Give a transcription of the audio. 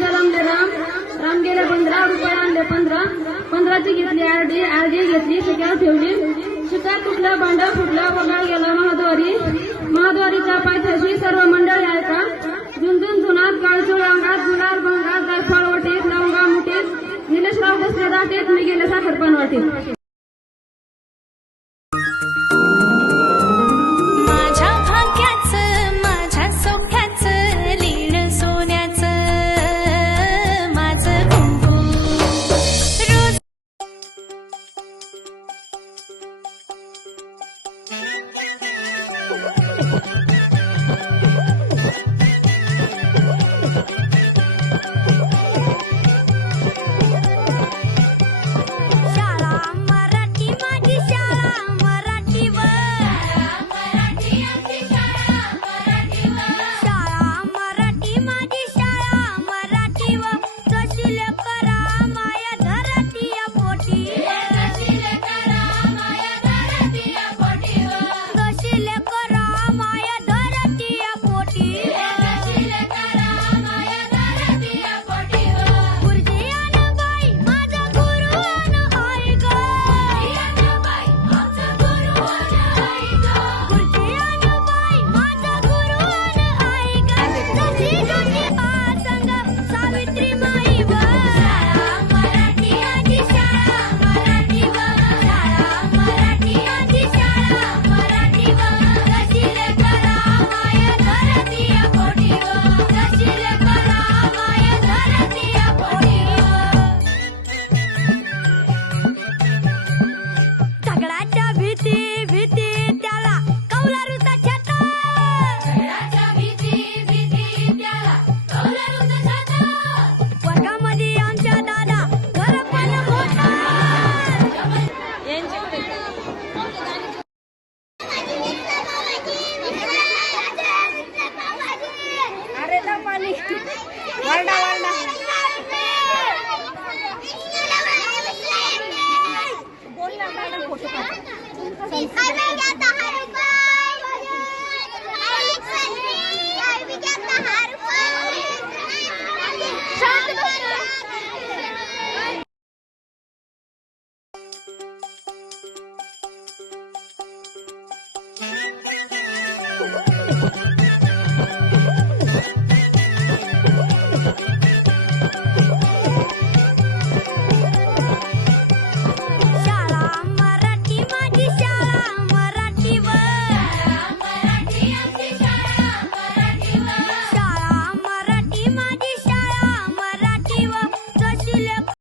उद्या रमले राम गेले 15 रुपये आणले 15ची घेतली आरडी घेतली शिक्यावर ठेवली शिकार तुटलं भांड फुटलं वगाळ गेला महाद्वारीच्या पायथ्याशी सर्व मंडळी ऐका झुंझुन झुनात काळचूळ अंगात गुलाल भंगात जायफळ वाटीत लवंगा मुठीत निलेशराव बसले दाटीत मी गेले साखरपान वाटीत.